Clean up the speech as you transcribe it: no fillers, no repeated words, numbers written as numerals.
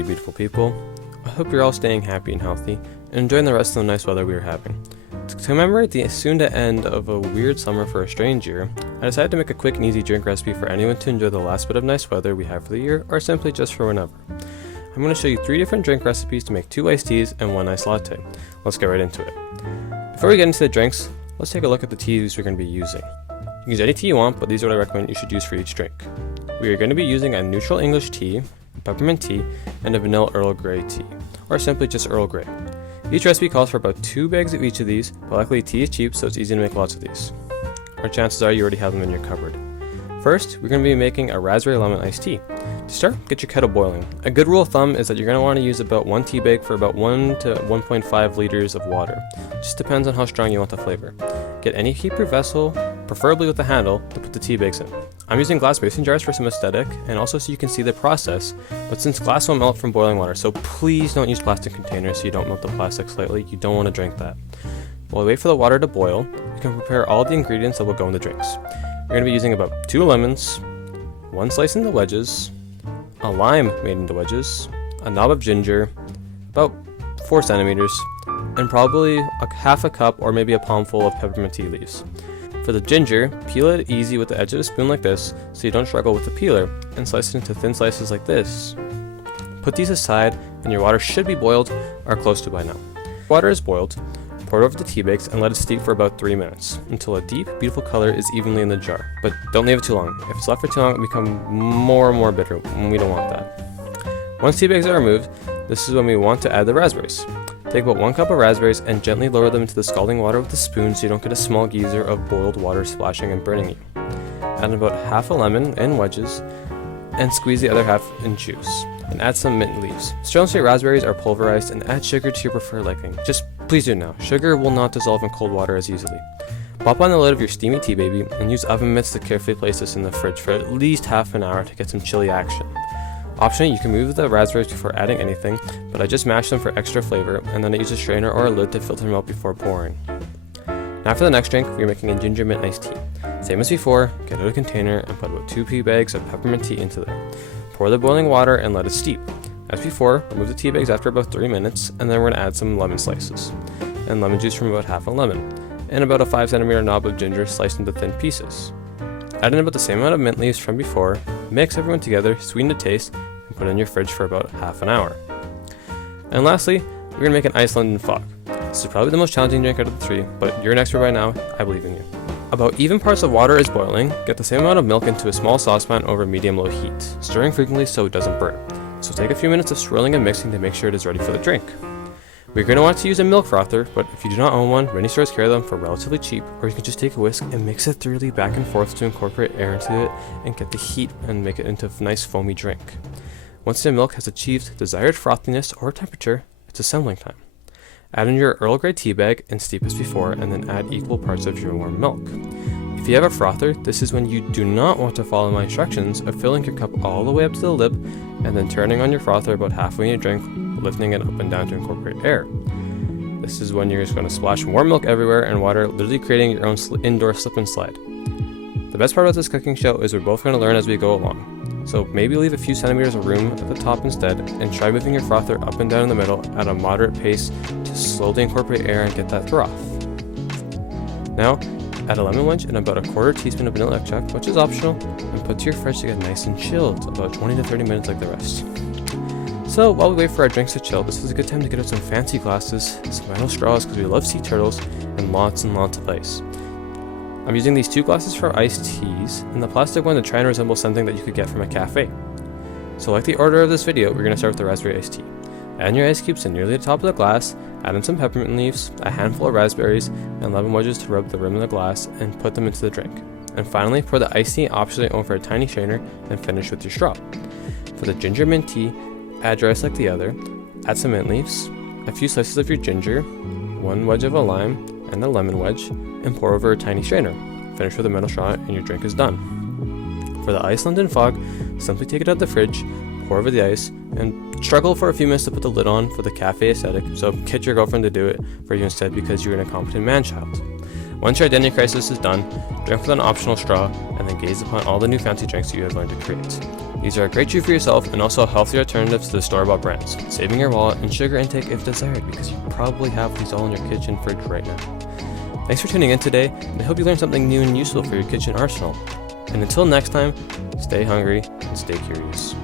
Hey beautiful people, I hope you're all staying happy and healthy and enjoying the rest of the nice weather we are having. To commemorate the soon to end of a weird summer for a strange year, I decided to make a quick and easy drink recipe for anyone to enjoy the last bit of nice weather we have for the year or simply just for whenever. I'm going to show you 3 different drink recipes to make 2 iced teas and 1 iced latte. Let's get right into it. Before we get into the drinks, let's take a look at the teas we're going to be using. You can use any tea you want, but these are what I recommend you should use for each drink. We are going to be using a neutral English tea, peppermint tea, and a vanilla Earl Grey tea, or simply just Earl Grey. Each recipe calls for about 2 bags of each of these, but luckily tea is cheap so it's easy to make lots of these. Or chances are you already have them in your cupboard. First, we're going to be making a raspberry lemon iced tea. To start, get your kettle boiling. A good rule of thumb is that you're going to want to use about 1 tea bag for about 1 to 1.5 liters of water. Just depends on how strong you want the flavor. Get any heat-proof vessel, preferably with a handle, to put the tea bags in. I'm using glass mason jars for some aesthetic, and also so you can see the process, but since glass will melt from boiling water, so please don't use plastic containers so you don't melt the plastic slightly. You don't want to drink that. While we wait for the water to boil, you can prepare all the ingredients that will go in the drinks. You're going to be using about 2 lemons, 1 slice into wedges, a lime made into wedges, a knob of ginger, about 4 centimeters, and probably a half a cup or maybe a palmful of peppermint tea leaves. For the ginger, peel it easy with the edge of a spoon like this so you don't struggle with the peeler, and slice it into thin slices like this. Put these aside and your water should be boiled or close to by now. Water is boiled, pour it over the tea bags and let it steep for about 3 minutes until a deep, beautiful color is evenly in the jar. But don't leave it too long. If it's left for too long, it will become more and more bitter, and we don't want that. Once tea bags are removed, this is when we want to add the raspberries. Take about 1 cup of raspberries and gently lower them into the scalding water with a spoon so you don't get a small geyser of boiled water splashing and burning you. Add about half a lemon in wedges and squeeze the other half in juice. And add some mint leaves. Stone Street raspberries are pulverized, and add sugar to your preferred liking. Just please do now. Sugar will not dissolve in cold water as easily. Pop on the lid of your steamy tea baby and use oven mitts to carefully place this in the fridge for at least half an hour to get some chilly action. Optionally, you can remove the raspberries before adding anything, but I just mashed them for extra flavor, and then I use a strainer or a lid to filter them out before pouring. Now for the next drink, we're making a ginger mint iced tea. Same as before, get out a container and put about 2 tea bags of peppermint tea into there. Pour the boiling water and let it steep. As before, remove the tea bags after about 3 minutes, and then we're going to add some lemon slices, and lemon juice from about half a lemon, and about a 5 centimeter knob of ginger sliced into thin pieces. Add in about the same amount of mint leaves from before, mix everyone together, sweeten to taste, and put it in your fridge for about half an hour. And lastly, we're going to make an iced London fog. This is probably the most challenging drink out of the 3, but you're an expert by now, I believe in you. About even parts of water is boiling, get the same amount of milk into a small saucepan over medium-low heat, stirring frequently so it doesn't burn. So take a few minutes of swirling and mixing to make sure it is ready for the drink. We're going to want to use a milk frother, but if you do not own one, many stores carry them for relatively cheap, or you can just take a whisk and mix it thoroughly back and forth to incorporate air into it and get the heat and make it into a nice foamy drink. Once the milk has achieved desired frothiness or temperature, it's assembling time. Add in your Earl Grey tea bag and steep as before, and then add equal parts of your warm milk. If you have a frother, this is when you do not want to follow my instructions of filling your cup all the way up to the lip and then turning on your frother about halfway in your drink, lifting it up and down to incorporate air. This is when you're just going to splash warm milk everywhere and water, literally creating your own indoor slip and slide. The best part about this cooking show is we're both going to learn as we go along. So maybe leave a few centimeters of room at the top instead, and try moving your frother up and down in the middle at a moderate pace to slowly incorporate air and get that froth. Now, add a lemon wedge and about a 1/4 teaspoon of vanilla extract, which is optional, and put to your fridge to get nice and chilled, about 20 to 30 minutes like the rest. So while we wait for our drinks to chill, this is a good time to get out some fancy glasses, some metal straws because we love sea turtles, and lots of ice. I'm using these 2 glasses for iced teas, and the plastic one to try and resemble something that you could get from a cafe. So like the order of this video, we're going to start with the raspberry iced tea. Add in your ice cubes to nearly the top of the glass, add in some peppermint leaves, a handful of raspberries, and lemon wedges to rub the rim of the glass, and put them into the drink. And finally, pour the iced tea optionally over a tiny strainer, and finish with your straw. For the ginger mint tea, add dry ice like the other, add some mint leaves, a few slices of your ginger, 1 wedge of a lime, and a lemon wedge, and pour over a tiny strainer. Finish with a metal straw and your drink is done. For the iced London fog, simply take it out of the fridge, pour over the ice, and struggle for a few minutes to put the lid on for the cafe aesthetic, so get your girlfriend to do it for you instead because you're an incompetent man-child. Once your identity crisis is done, drink with an optional straw, and then gaze upon all the new fancy drinks you have learned to create. These are a great treat for yourself and also a healthier alternative to the store-bought brands, saving your wallet and sugar intake if desired, because you probably have these all in your kitchen fridge right now. Thanks for tuning in today, and I hope you learned something new and useful for your kitchen arsenal. And until next time, stay hungry and stay curious.